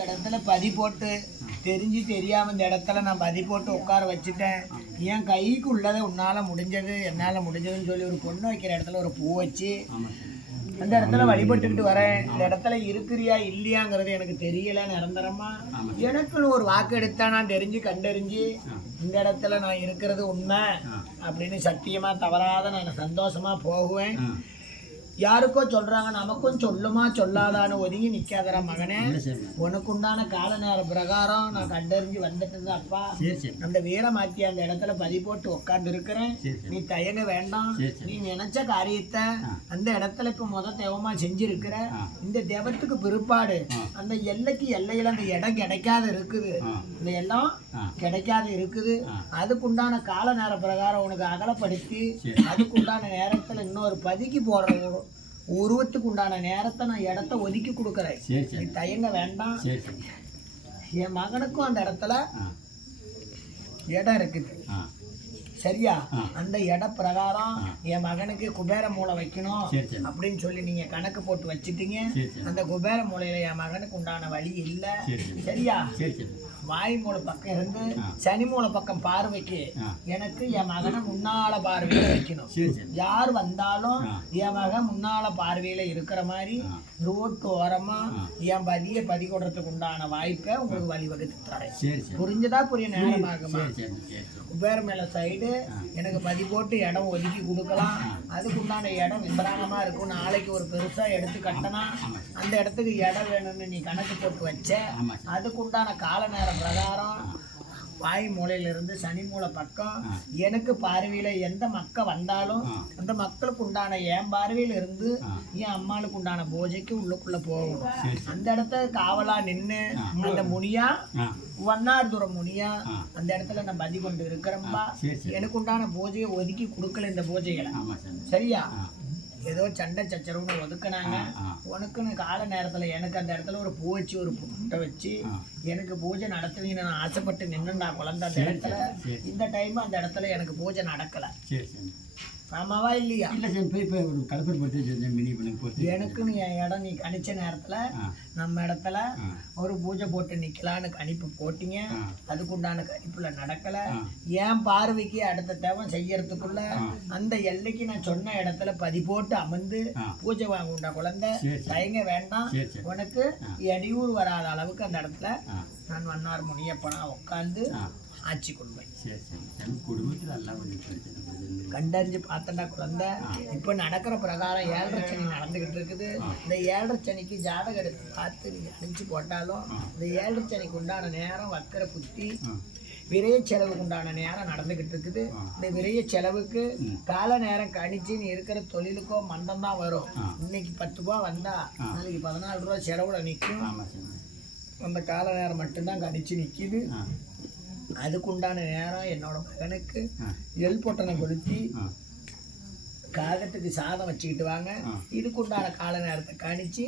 இந்த இடத்துல பதி போட்டு தெரிஞ்சு தெரியாம இந்த இடத்துல நான் பதி போட்டு உட்கார வச்சுட்டேன். என் கைக்கு உள்ளதை உன்னால முடிஞ்சது என்னால முடிஞ்சதுன்னு சொல்லி ஒரு பொண்ணு வைக்கிற இடத்துல ஒரு பூ வச்சு அந்த இடத்துல வழிபட்டுக்கிட்டு வரேன். இந்த இடத்துல இருக்கிறியா இல்லையாங்கிறது எனக்கு தெரியல நிரந்தரமா. எனக்குன்னு ஒரு வாக்கு எடுத்தா நான் தெரிஞ்சு கண்டறிஞ்சு இந்த இடத்துல நான் இருக்கிறது உண்மை அப்படின்னு சத்தியமா தவறாத நான் சந்தோஷமா போகுவேன். யாருக்கோ சொல்றாங்க நமக்கும் சொல்லுமா சொல்லாதான்னு ஒதுங்கி நிக்காதடா மகனே. இல்லை சாமி உனக்கு உண்டான கால நேர பிரகாரம் நான் கண்டறிஞ்சு வந்துட்டு அப்பா. அந்த வீரமாக்கி அந்த இடத்துல பதி போட்டு உட்கார்ந்து இருக்கிறேன் நீ தயங்க வேண்டாம். நீ நினைச்ச காரியத்தை அந்த இடத்துல இப்ப முத தேவமா செஞ்சிருக்கிற. இந்த தேவத்துக்கு பிற்பாடு. அந்த எல்லைக்கு எல்லையில அந்த இடம் கிடைக்காத இருக்குது. இந்த எல்லாம் கிடைக்காத இருக்குது. அதுக்குண்டான கால நேர பிரகாரம் உனக்கு அகலப்படுத்தி. அதுக்குண்டான நேரத்துல இன்னொரு பதிக்கு போடுற உருவத்துக்கு உண்டான நேரத்தை நான் இடத்த ஒதுக்கி கொடுக்குறேன். தயங்க வேண்டாம். என் மகனுக்கும் அந்த இடத்துல இடம் இருக்குது. சரியா. அந்த இட பிரகாரம். என் மகனுக்கு குபேர மூளை வைக்கணும் அப்படின்னு சொல்லி நீங்க கணக்கு போட்டு வச்சிட்டீங்க. அந்த குபேர மூலையில என் மகனுக்கு உண்டான வழி இல்ல. சரி சரி. சரியா? சரி சரி. வாய் மூளை பக்கம் இருந்து. சனி மூளை பக்கம் பார்வைக்கு எனக்கு என் மகனை முன்னால பார்வையில வைக்கணும். யார் வந்தாலும். என் மகன் முன்னால பார்வையில இருக்கிற மாதிரி ரோட்டு ஓரமா. என் பதிய பதி கொடுறதுக்கு உண்டான வாய்ப்பை உங்களுக்கு வழிவகுத்து தரேன். புரிஞ்சதா? புரிய நேரமாகுமா குபேர மேல சைடு எனக்கு பதி போட்டு இடம் ஒதுக்கி கொடுக்கலாம். அதுக்குண்டான இடம் விபராணமா இருக்கும். நாளைக்கு ஒரு பெருசா எடுத்து கட்டினா அந்த இடத்துக்கு இடம் வேணும்னு நீ கணக்கு போட்டு வச்ச. அதுக்குண்டான கால நேரம் பிரகாரம் வாய் மூலையில இருந்து சனி மூலை பக்கம். எனக்கு பார்வையில எந்த மக்க வந்தாலும். அந்த மக்களுக்கு உண்டான என் பார்வையில இருந்து. என் அம்மாளுக்கு உண்டான பூஜைக்கு உள்ளுக்குள்ள சரி அந்த இடத்த காவலா நின்னு அந்த முனியா வண்ணார்துர முனியா. அந்த இடத்துல நான் பதி கொண்டு சரி எனக்கு உண்டான பூஜையை ஒதுக்கி கொடுக்கல இந்த பூஜைகளை. சரியா? ஏதோ சண்டை சச்சரவுன்னு ஒதுக்குனாங்க. உனக்குன்னு கால நேரத்துல எனக்கு அந்த இடத்துல ஒரு பூ வச்சு ஒரு புட்டை வச்சு எனக்கு பூஜை நடத்துவீங்கன்னு நான் ஆசைப்பட்டு நின்னுண்டா குழந்தை அந்த இடத்துல. இந்த டைம் அந்த இடத்துல எனக்கு பூஜை நடக்கல. ஆமாவா இல்லையா? இல்லை சார் போய் இப்போ ஒரு கடப்பர் பொறுத்து செஞ்சேன் மினி பண்ணி பொறுத்து எனக்குன்னு என் இடம் நீ கணிச்ச நேரத்துல நம்ம இடத்துல ஒரு பூஜை போட்டு நிக்கலான்னு கணிப்பு போட்டீங்க. அதுக்குண்டான கணிப்புல நடக்கல. என் பார்வைக்கு அடுத்த தேவை செய்யறதுக்குள்ள. அந்த எல்லைக்கு நான் சொன்ன இடத்துல பதி போட்டு அமர்ந்து. பூஜை வாங்க உண்டா குழந்தை. தயங்க வேண்டாம். உனக்கு. இடையூறு வராத அளவுக்கு அந்த இடத்துல நான் வண்ணார் முனியப்பனா உட்காந்து ஆட்சி பிரச்சனை கண்டறிஞ்சு பார்த்தண்டா குழந்தை இப்போ நடக்கிற பிரகாரம் ஏழரை சனி நடந்துகிட்டு இருக்குது. இந்த ஏழரை சனிக்கு ஜாதகம் எடுத்து பார்த்து நீங்க அழிச்சு போட்டாலும் இந்த ஏழரை சனிக்கு உண்டான நேரம் வக்கர புத்தி விரைய செலவுக்கு உண்டான நேரம் நடந்துகிட்டு இருக்குது. இந்த விரைய செலவுக்கு கால நேரம் கணிச்சு நீ இருக்கிற தொழிலுக்கோ மந்தம் தான் வரும். இன்னைக்கு பத்து ரூபா வந்தா நாளைக்கு பதினாலு ரூபா செலவுல நிற்கும் அந்த கால நேரம் மட்டும்தான் கணிச்சு நிற்கிது அதுக்குண்டான நேரம் என்னோட மகனுக்கு எல் பொட்டனை கொளுத்தி காகத்துக்கு சாதம் வச்சுக்கிட்டு வாங்க. இதுக்குண்டான கால நேரத்தை கணிச்சு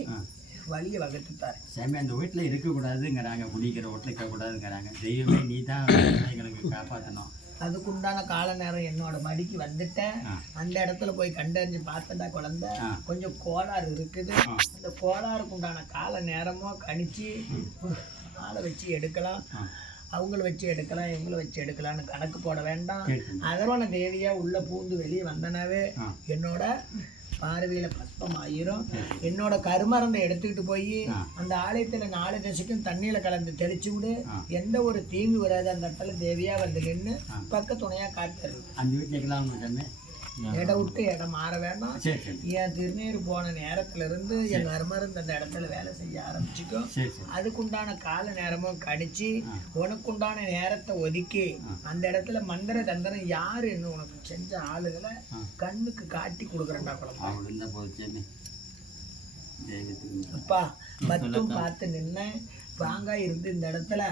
வழியை வகுத்துத்தாரு. சாமி அந்த வீட்டில் இருக்கக்கூடாதுங்கிறாங்க முடிக்கிற வீட்டில் இருக்கக்கூடாதுங்கிறாங்க. தெய்வமே நீ தான் எங்களுக்கு காப்பாற்றணும் அதுக்குண்டான கால நேரம் என்னோட மடிக்கு வந்துட்டேன். அந்த இடத்துல போய் கண்டறிஞ்சு பார்த்தடா குழந்தை. கொஞ்சம் கோளாறு இருக்குது. அந்த கோளாறுக்கு உண்டான கால நேரமோ கணிச்சு ஆளை வச்சு எடுக்கலாம். அவங்கள வச்சு எடுக்கலாம் இவங்கள வச்சு எடுக்கலாம்னு கணக்கு போட வேண்டாம். அதர்வன தேவியா உள்ள பூந்து வெளியே வந்தனாவே என்னோட பார்வையில பஸ்பம் ஆயிரும் என்னோட கருமரந்தை எடுத்துக்கிட்டு போய். அந்த ஆலயத்துல நாலு திசைக்கும் தண்ணியில கலந்து தெளிச்சு விடு. எந்த ஒரு தீங்கு வராது அந்த இடத்துல தேவியா வந்து நின்று. பக்க துணையா காத்துரு அந்த வீட்டில் இடம் விட்டு இடம் மாற வேண்டாம். என் திருநீர் போன நேரத்துல இருந்து என் கருமருந்து அந்த இடத்துல வேலை செய்ய ஆரம்பிச்சுக்கும் அதுக்குண்டான கால நேரமும் கணிச்சு. உனக்குண்டான நேரத்தை ஒதுக்கி. அந்த இடத்துல மந்திர தந்திரம் யாரு என்ன உனக்கு செஞ்ச ஆளுகளை. கண்ணுக்கு காட்டி கொடுக்குறேன்டா தெய்வத்துக்கு அப்பா மட்டும் பார்த்து நின்ன வாங்க இருந்து இந்த இடத்துல.